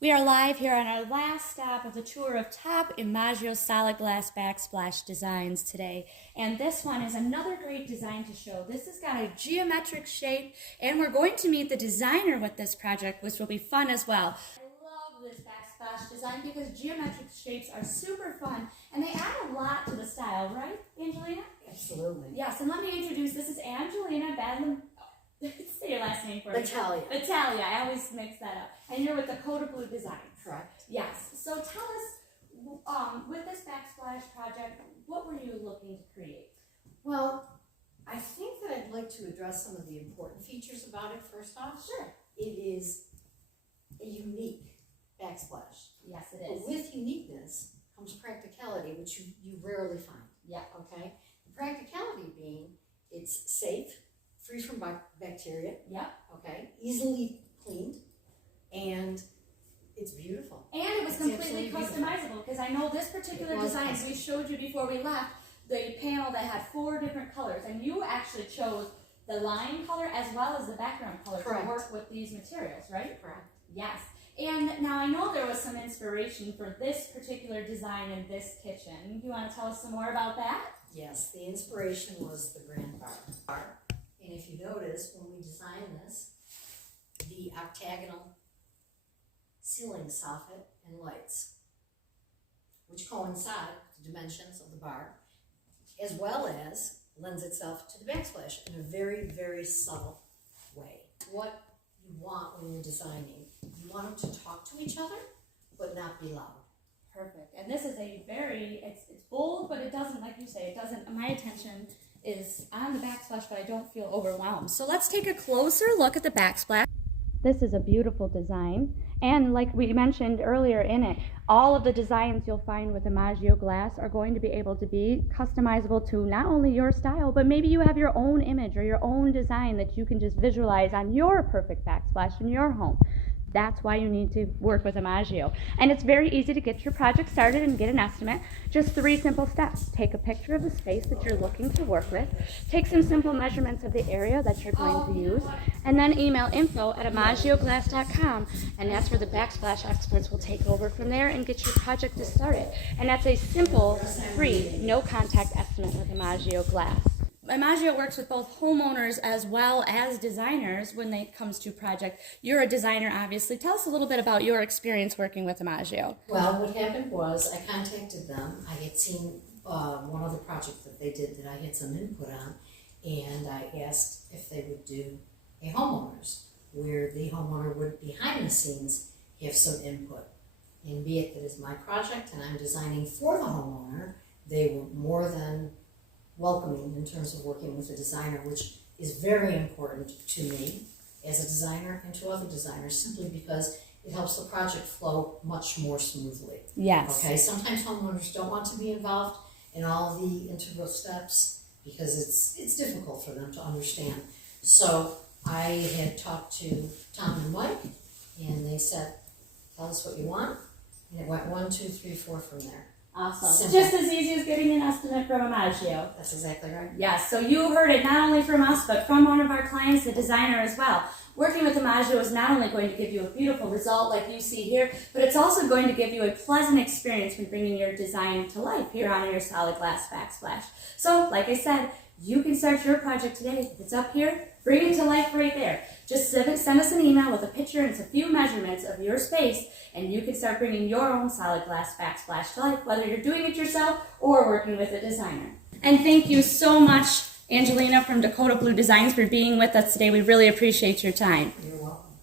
We are live here on our last stop of the tour of top IMAGIO solid glass backsplash designs today. And this one is another great design to show. This has got a geometric shape, and we're going to meet the designer with this project, which will be fun as well. I love this backsplash design because geometric shapes are super fun, and they add a lot to the style, right, Angelina? Absolutely. Yes, and let me introduce, this is Angelina Badlam. Say your last name for me. Natalia. Natalia, I always mix that up. And you're with Dakota Blue Designs. Correct. Yes. So tell us, with this backsplash project, what were you looking to create? Well, I think that I'd like to address some of the important features about it first off. Sure. It is a unique backsplash. Yes, it But is. with uniqueness comes practicality, which you rarely find. Yeah. Okay? The practicality being it's safe, free from bacteria, Yep. okay, easily cleaned, and it's beautiful. And it was It's completely absolutely customizable because I know this particular It was design custom. we showed you before we left, the panel that had 4 different colors, and you actually chose the line color as well as the background color Correct. to work with these materials, right? Correct. Yes. And now I know there was some inspiration for this particular design in this kitchen. You want to tell us some more about that? Yes, the inspiration was the grand bar. And if you notice, when we designed this, the octagonal ceiling soffit and lights, which coincide with the dimensions of the bar, as well as lends itself to the backsplash in a very, very subtle way. What you want when you're designing, you want them to talk to each other, but not be loud. Perfect. And this is a very, it's bold, but it doesn't, like you say, it doesn't, my attention is on the backsplash, but I don't feel overwhelmed. So let's take a closer look at the backsplash. This is a beautiful design. And like we mentioned earlier in it, all of the designs you'll find with IMAGIO glass are going to be able to be customizable to not only your style, but maybe you have your own image or your own design that you can just visualize on your perfect backsplash in your home. That's why you need to work with IMAGIO. And it's very easy to get your project started and get an estimate. Just 3 simple steps. Take a picture of the space that you're looking to work with, take some simple measurements of the area that you're going to use, and then email info@imagioglass.com, and that's where the backsplash experts will take over from there and get your project started. And that's a simple, free, no contact estimate with IMAGIO glass. IMAGIO works with both homeowners as well as designers when it comes to project. You're a designer, obviously. Tell us a little bit about your experience working with IMAGIO. Well, what happened was I contacted them. I had seen one other project that they did that I had some input on, and I asked if they would do a homeowners, where the homeowner would, behind the scenes, have some input. And be it that it's my project and I'm designing for the homeowner, they were more than welcoming in terms of working with a designer, which is very important to me as a designer and to other designers, simply because it helps the project flow much more smoothly. Yes. Okay, sometimes homeowners don't want to be involved in all the integral steps because it's difficult for them to understand. So I had talked to Tom and Mike, and they said, tell us what you want, and it went 1, 2, 3, 4 from there. Awesome. Simple. Just as easy as getting an estimate from IMAGIO. That's exactly right. Yes, so you heard it not only from us, but from one of our clients, the designer as well. Working with IMAGIO is not only going to give you a beautiful result like you see here, but it's also going to give you a pleasant experience when bringing your design to life here on your solid glass backsplash. So, like I said, you can start your project today. It's up here. Bring it to life right there. Just send us an email with a picture and a few measurements of your space, and you can start bringing your own solid glass backsplash to life, whether you're doing it yourself or working with a designer. And thank you so much, Angelina from Dakota Blue Designs, for being with us today. We really appreciate your time. You're